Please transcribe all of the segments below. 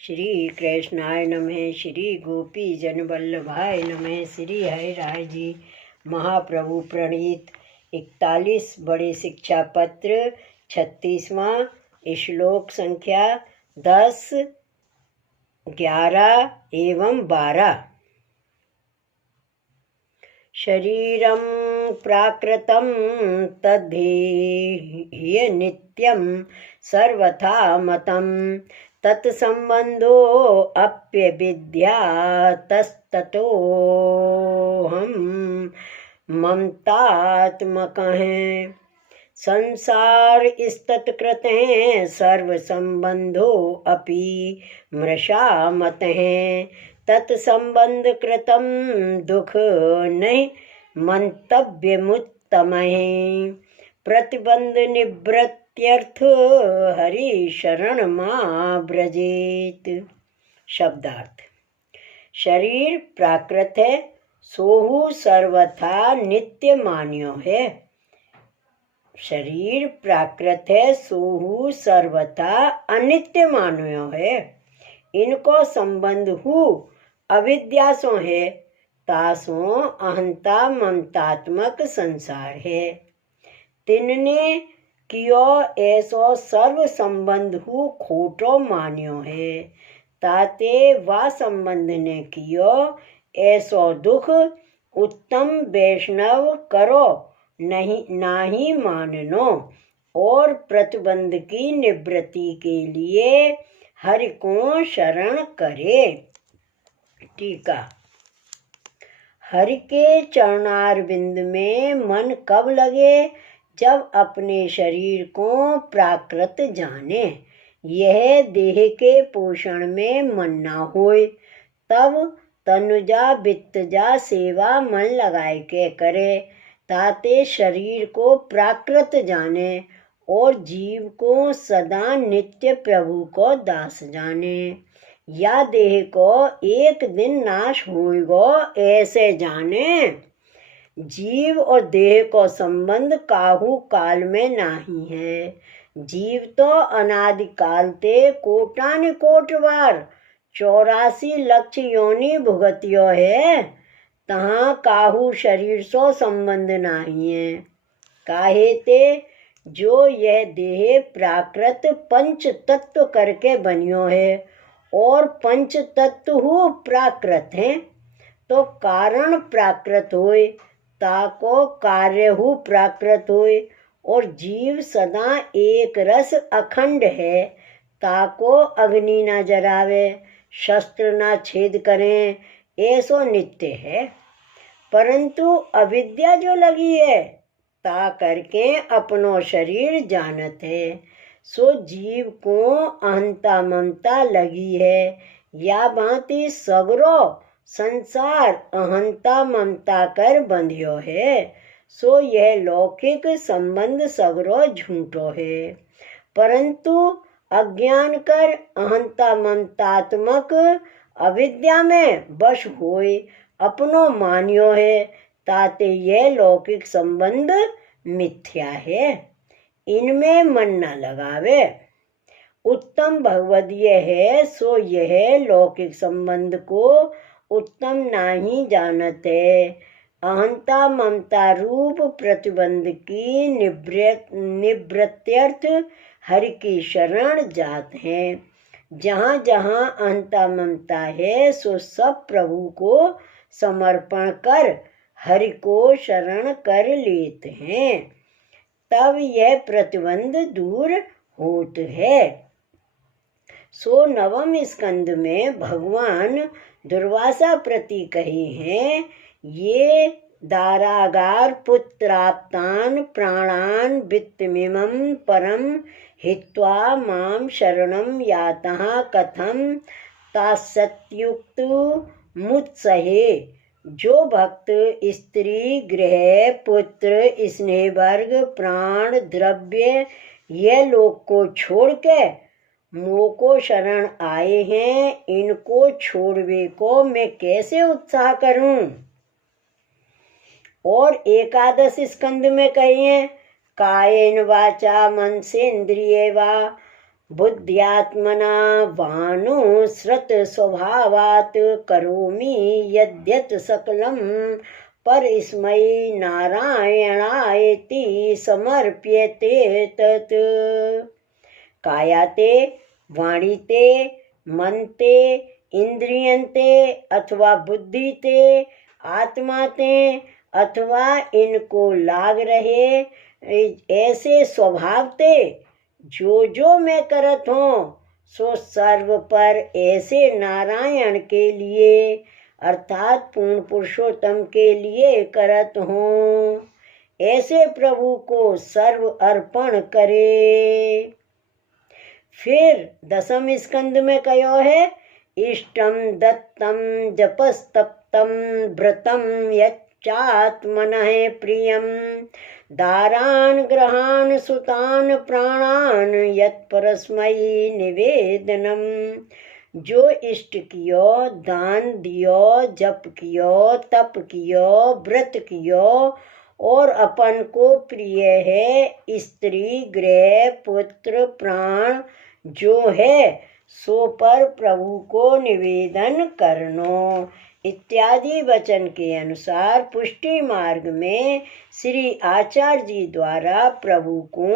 श्री कृष्णाय नमः। श्री गोपी जन वल्लभाय नमः। श्री हरि राय जी महाप्रभु प्रणीत 41 बड़े शिक्षा पत्र 36वां श्लोक संख्या 10, 11 एवं 12। शरीरं प्राकृतं तद्धेय नित्यं सर्वथा मतं तत्संबंधो अप्यविद्यातस्ततोऽहं ममतात्मकः। संसार स्तत्कृतः सर्व संबंधो अपि मृषा मतः तत्संबंध कृतं दुख नहीं मंतव्यमुत्तमः। प्रतिबंध निवृत्त्यर्थ हरि शरण मां ब्रजेत। शब्दार्थ। शरीर प्राकृत है, सोहु सर्वथा नित्य मान्यो है। शरीर प्राकृत है, सोहु सर्वथा अनित्य मान्यो है। इनको संबंध हु अविद्या सो है, तासो अहंता ममतात्मक संसार है। तिनने कियो ऐसो सर्व संबंध हु खोटो मान्यो है, ताते वा संबंध ने कियो ऐसो दुख उत्तम वैष्णव करो नहीं नाही माननो और प्रतिबंध की निवृत्ति के लिए हरि को शरण करे। टीका। हरि के चरणारविंद में मन कब लगे? जब अपने शरीर को प्राकृत जाने, यह देह के पोषण में मन ना होए, तब तनुजा वित्तजा सेवा मन लगाए के करे, ताते शरीर को प्राकृत जाने और जीव को सदा नित्य प्रभु को दास जाने। या देह को एक दिन नाश होएगो ऐसे जाने। जीव और देह को संबंध काहू काल में नाही है। जीव तो अनादिकाल ते कोटान कोट बार 84 लक्ष योनि भुगतियो है, तहाँ काहू शरीर सो संबंध नाही है। काहे ते जो यह देह प्राकृत पंच तत्व करके बनियो है और पंच तत्व हु प्राकृत हैं, तो कारण प्राकृत होए, ताको कार्य हु प्राकृत होए, और जीव सदा एक रस अखंड है, ताको अग्नि न जरावे, शस्त्र न छेद करें, ऐसो नित्य है। परंतु अविद्या जो लगी है, ता करके अपनो शरीर जानत है, सो जीव को अहंता ममता लगी है। या भांति सगरो संसार अहंता ममता कर बंधियो है, सो यह लौकिक संबंध सगरो झूठो है। परंतु अज्ञान कर अहंता ममतात्मक अविद्या में वश होए अपनो मान्यो है, ताते यह लौकिक संबंध मिथ्या है, इनमें मन न लगावे। उत्तम भगवदीय है, सो यह लौकिक संबंध को उत्तम नाही जानत है। अहंता ममता रूप प्रतिबंध की निवृत्त्यर्थ हरि की शरण जात हैं। जहाँ जहाँ अहंता ममता है, सो सब प्रभु को समर्पण कर हरि को शरण कर लेते हैं, तब यह प्रतिबंध दूर होत है। सो नवम स्कंद में भगवान दुर्वासा प्रति कहे हैं, ये दारागार पुत्राप्तान प्राणान वित्तमिमं परम हित्वा माम शरणम यातः कथम तासत्युक्त मुत्सहे। जो भक्त स्त्री गृह पुत्र स्नेह वर्ग प्राण द्रव्य ये लोग को छोड़ के मोको शरण आए हैं, इनको छोड़वे को मैं कैसे उत्साह करूं। और एकादश स्कंद में कहिए, कायेन वाचा मन से इंद्रिय वा बुद्ध्यात्मना वानुसृत स्वभावात् करोमि यद्यत् सकलं परस्मै नारायणायेति समर्प्यते तत्। कायाते, वाणीते, मनते, इंद्रियंते अथवा बुद्धिते, आत्माते अथवा इनको लाग रहे ऐसे स्वभावते जो मैं करत हूँ सो सर्व पर ऐसे नारायण के लिए अर्थात पूर्ण पुरुषोत्तम के लिए करत हूँ। ऐसे प्रभु को सर्व अर्पण करे। फिर 10वें स्कंद में कहो है इष्टम दत्तम जपस्तप्तम व्रतम यच्चात्मनः प्रियम दारान ग्रहान सुतान प्राणान यत्परस्मै निवेदनम। जो इष्ट कियो, दान दियो, जप कियो, तप कियो, व्रत कियो और अपन को प्रिय है स्त्री, गृह, पुत्र, प्राण जो है सो पर प्रभु को निवेदन करनो इत्यादि वचन के अनुसार पुष्टि मार्ग में श्री आचार्य जी द्वारा प्रभु को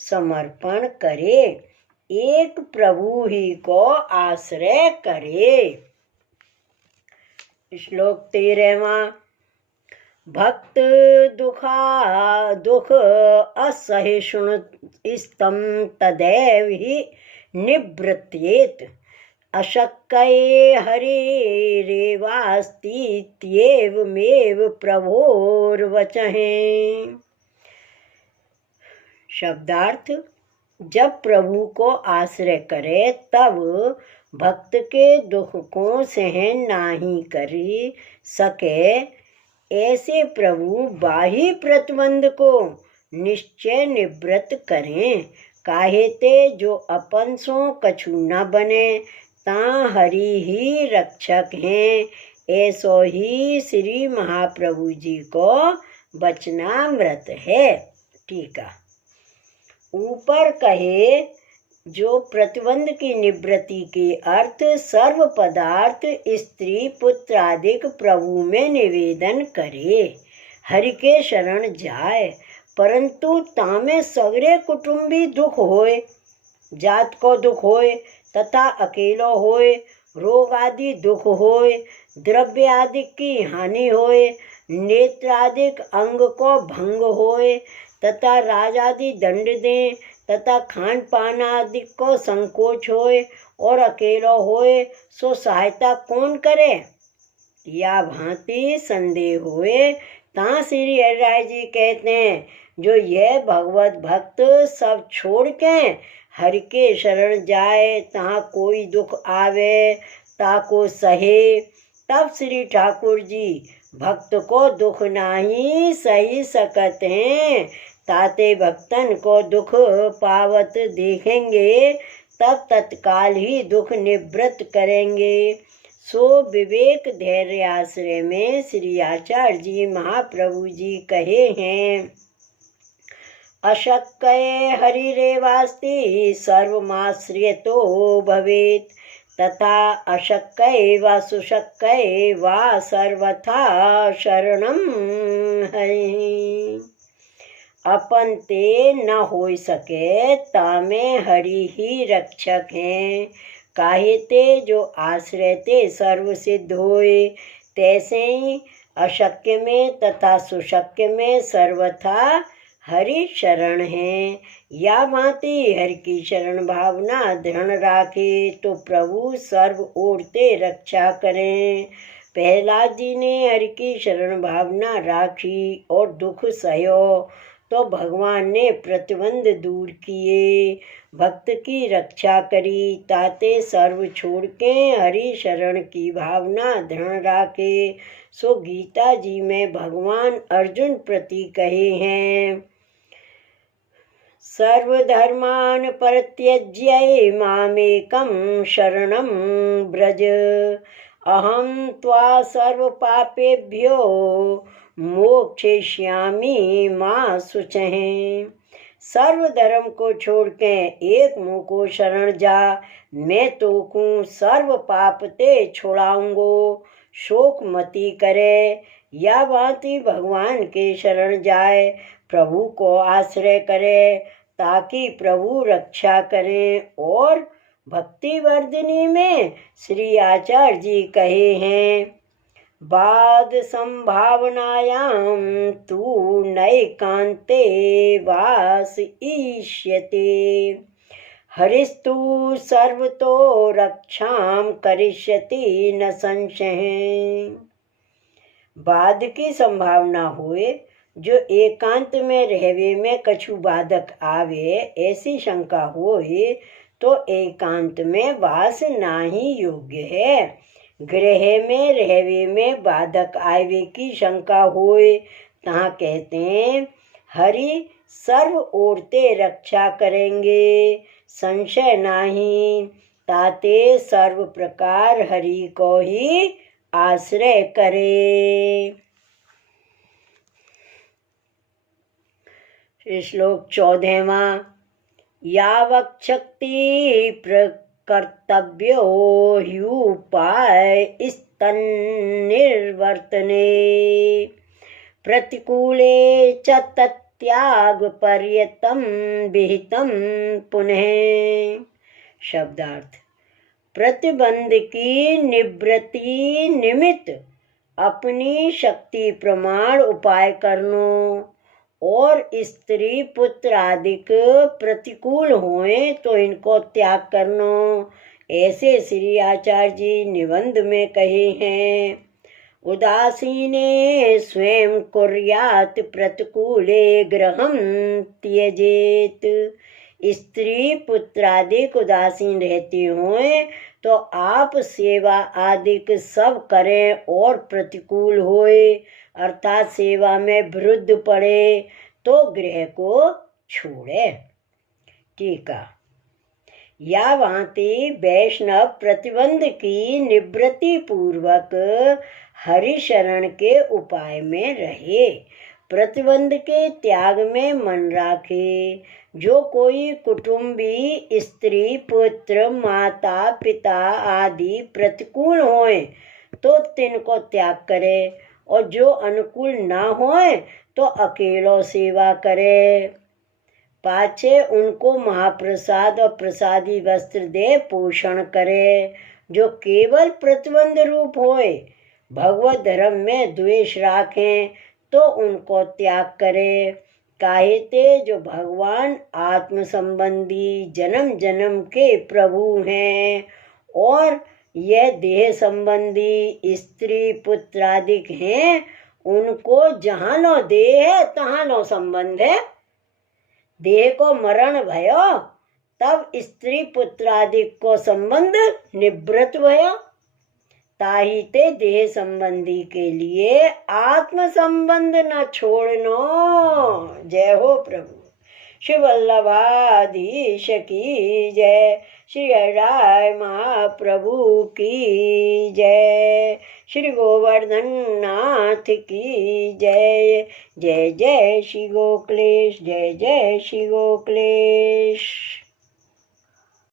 समर्पण करे। एक प्रभु ही को आश्रय करे। श्लोक 13वां। भक्त दुख असहिष्णु स्तम तदैव ही निवृत्त्येत अशक्य हरिरेवास्तीत्येवमेव प्रभोर्वचः। शब्दार्थ। जब प्रभु को आश्रय करे तब भक्त के दुख को सहन नहीं कर सके ऐसे प्रभु बाह्य प्रतिबंध को निश्चय निवृत्त करें। काहेते जो अपन सो कछु न बने ता हरि ही रक्षक हैं। ऐसो ही श्री महाप्रभु जी को वचनामृत है। टीका। ऊपर कहे जो प्रतिबंध की निवृत्ति के अर्थ सर्व पदार्थ स्त्री पुत्र आदि प्रभु में निवेदन करे, हरि के शरण जाए, परंतु तामे सगरे कुटुंबी दुख होए, जात को दुख होए तथा अकेलो होए, रोग आदि दुख होए, द्रव्य आदि की हानि होए, नेत्र आदि अंग को भंग होए तथा राज आदि दंड दें तथा खान पान आदि को संकोच होए और अकेलो होए सो सहायता कौन करे। या भांति संदेह होए ता श्री हरिराय जी कहते हैं जो यह भगवत भक्त सब छोड़ के हरि के शरण जाए तहाँ कोई दुख आवे ताको सहे। तब श्री ठाकुर जी भक्त को दुख नहीं सही सकत हैं, ताते भक्तन को दुख पावत देखेंगे तब तत्काल ही दुख निवृत्त करेंगे। सो विवेक धैर्य आश्रय में श्री आचार्य जी महाप्रभु जी कहे हैं अशक्य हरिरेवास्ति सर्वमाश्रियतो भवेत् तथा अशक्य व सुशक्य व सर्वथा शरणं हरि। अपन ते न हो सके तामे हरि ही रक्षक हैं। काहे ते जो आश्रय ते सर्व सिद्ध होए तैसे ही अशक्य में तथा सुशक्य में सर्वथा हरि शरण है। या भांति हरि की शरण भावना दृढ़ राखे तो प्रभु सर्व ओर ते रक्षा करें। प्रहलाद जी ने हरि की शरण भावना राखी और दुख सहयो तो भगवान ने प्रतिबंध दूर किए, भक्त की रक्षा करी, ताते सर्व छोड़ के हरि शरण की भावना दृढ़ राखे। सो गीता जी में भगवान अर्जुन प्रति कहे हैं सर्वधर्मान परित्यज्य मामेकं शरणं व्रज अहं त्वा सर्व पापेभ्यो मोक्षयिष्यामि मा शुचः। सर्व धर्म को छोड़ के एक मुँह को शरण जा, मैं तो हूँ सर्व पाप ते छोड़ाऊंगो। शोक मती करे, या भांति भगवान के शरण जाए, प्रभु को आश्रय करे, ताकि प्रभु रक्षा करें। और भक्ति वर्धिनी में श्री आचार्य जी कहे हैं, बाद संभावनायां तू नैकान्ते वास ईष्यते, हरिस्तु सर्वतो रक्षां करिष्यति न संशय। बाद की संभावना होए, जो एकांत में रहवे में कछु बाधक आवे, ऐसी शंका होए तो एकांत में वास नाही योग्य है। गृह में रहवे में बाधक आवे की शंका होए, तहाँ कहते हैं हरि सर्व ओरते रक्षा करेंगे, संशय नाही। ताते सर्व प्रकार हरि को ही आश्रय करे। श्लोक 14वां। यावच्छक्ति प्रकर्तव्यो ह्युपाय स्तन्निर्वर्तने, प्रतिकूले च तत्याग पर्यतं विहितं पुनः। शब्दार्थ। प्रतिबंध की निवृत्ति निमित्त अपनी शक्ति प्रमाण उपाय करनो, और स्त्री पुत्र आदिक प्रतिकूल होए तो इनको त्याग करनो, ऐसे श्री आचार्य जी निबंध में कहे हैं। उदासीने स्वयं कुर्यात् प्रतिकूले गृहं त्यजेत। स्त्री पुत्र आदिक उदासीन रहती हुए तो आप सेवा आदिक सब करें, और प्रतिकूल होए अर्थात सेवा में विरुद्ध पड़े तो गृह को छोड़े। टीका। या भांति वैष्णव प्रतिबंध की निवृत्ति पूर्वक हरि शरण के उपाय में रहे, प्रतिबंध के त्याग में मन राखे। जो कोई कुटुंबी स्त्री पुत्र माता पिता आदि प्रतिकूल होए तो तिनको त्याग करे, और जो अनुकूल ना होए तो अकेलो सेवा करे। पाछे उनको महाप्रसाद और प्रसादी वस्त्र दे पोषण करे। जो केवल प्रतिबंध रूप होए, भगवत धर्म में द्वेष राखें तो उनको त्याग करे। काहे ते जो भगवान आत्म संबंधी जन्म जन्म के प्रभु हैं, और यह देह संबंधी स्त्री पुत्र आदिक हैं, उनको जहाँ नो देह है तहाँ नो संबंध है। देह को मरण भयो तब स्त्री पुत्र आदिक को संबंध निवृत्त भयो। ताही ते देह संबंधी के लिए आत्म संबंध न छोड़नो। जय हो प्रभु। श्री वल्लभाधीश की जय। श्री राय महाप्रभु की जय। श्री गोवर्धन नाथ की जय। जय जय श्री गोकुलेश, जय जय श्री गोकुलेश।